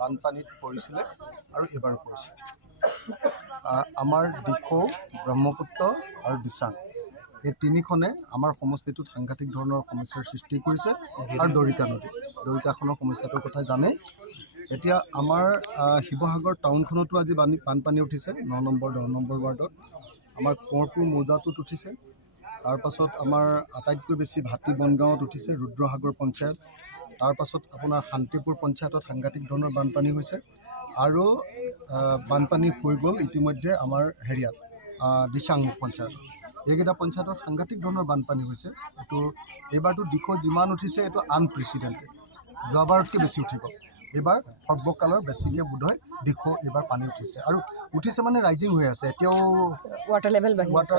বানপানীত পৰিছিলে আৰু এবাৰো পৰিছে। আমাৰ দিখৌ, ব্ৰহ্মপুত্ৰ আৰু দিচাং এই তিনিখনে আমাৰ সমষ্টিটোত সাংঘাতিক ধৰণৰ সমস্যাৰ সৃষ্টি কৰিছে। আৰু দৰিকা নদী, দৰিকাখনৰ সমস্যাটোৰ কথা জানেই। এতিয়া আমাৰ শিৱসাগৰ টাউনখনতো আজি বানপানী উঠিছে, 9 নম্বৰ 10 নম্বৰ ৱাৰ্ডত। আমাৰ কোঁৱৰপুৰ মৌজাটোত উঠিছে। তাৰপাছত আমাৰ আটাইতকৈ বেছি ভাটি বনগাঁৱত উঠিছে, ৰুদ্ৰসাগৰ পঞ্চায়ত। তাৰপাছত আপোনাৰ শান্তিপুৰ পঞ্চায়তত সাংঘাতিক ধৰণৰ বানপানী হৈছে। আৰু বানপানী হৈ গ'ল ইতিমধ্যে আমাৰ হেৰিয়াত দিচাং পঞ্চায়তত। এইকেইটা পঞ্চায়তত সাংঘাতিক ধৰণৰ বানপানী হৈছে। এইটো এইবাৰতো দিখৌ যিমান উঠিছে এইটো আনপ্ৰেচিডেণ্টেড, যোৱাবাৰতকৈ বেছি উঠিব। এইবাৰ সৰ্বকালৰ বেছিকৈ বোধহয় দিখৌ এইবাৰ পানী উঠিছে, আৰু উঠিছে মানে ৰাইজিং হৈ আছে। এতিয়াও ৱাটাৰ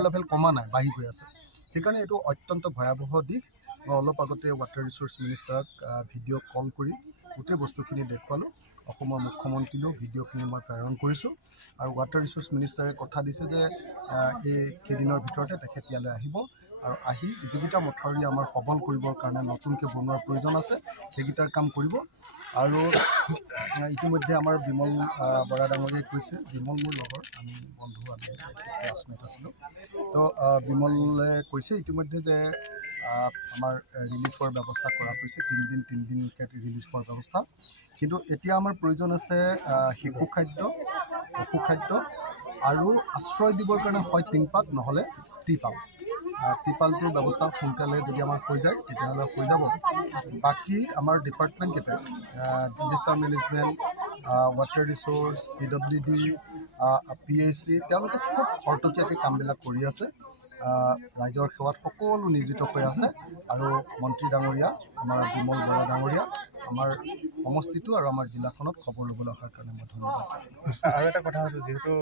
লেভেল কমা নাই, বাঢ়ি গৈ আছে। সেইকাৰণে এইটো অত্যন্ত ভয়াৱহ দিশ। মই অলপ আগতে ৱাটাৰ ৰিচোৰ্চ মিনিষ্টাৰক ভিডিঅ' কল কৰি গোটেই বস্তুখিনি দেখুৱালোঁ। অসমৰ মুখ্যমন্ত্ৰীলৈও ভিডিঅ'খিনি মই প্ৰেৰণ কৰিছোঁ। আৰু ৱাটাৰ ৰিচোৰ্চ মিনিষ্টাৰে কথা দিছে যে এই কেইদিনৰ ভিতৰতে তেখেত ইয়ালৈ আহিব, আৰু আহি যিকেইটা মথাউৰি আমাৰ সবল কৰিবৰ কাৰণে নতুনকৈ বনোৱাৰ প্ৰয়োজন আছে সেইকেইটাৰ কাম কৰিব। আৰু ইতিমধ্যে আমাৰ বিমল বৰা ডাঙৰীয়াই কৈছে, বিমল মোৰ লগৰ, আমি বন্ধু, আমি ক্লাছমেট আছিলোঁ। তো বিমলে কৈছে ইতিমধ্যে যে আমাৰ ৰিলিফৰ ব্যৱস্থা কৰা হৈছে, 3 দিনকৈ ৰিলিফৰ ব্যৱস্থা। কিন্তু এতিয়া আমাৰ প্ৰয়োজন আছে শিশু খাদ্য, পশু খাদ্য আৰু আশ্ৰয় দিবৰ কাৰণে হয় টিংপাত নহ'লে ত্ৰিপাল। ত্ৰিপালটোৰ ব্যৱস্থা সোনকালে যদি আমাৰ হৈ যায় তেতিয়াহ'লে হৈ যাব। বাকী আমাৰ ডিপাৰ্টমেণ্টকেইটাই disaster management, water resource, PWD, PAC, তেওঁলোকে খুব খৰতকীয়াকৈ কামবিলাক কৰি আছে। ৰাইজৰ সেৱাত সকলো নিয়োজিত হৈ আছে। আৰু মন্ত্ৰী ডাঙৰীয়া আমাৰ বিমল বৰা ডাঙৰীয়া আমাৰ সমষ্টিটো আৰু আমাৰ জিলাখনত খবৰ ল'বলৈ অহাৰ কাৰণে মই ধন্যবাদ। আৰু এটা কথা হ'ল, যিহেতু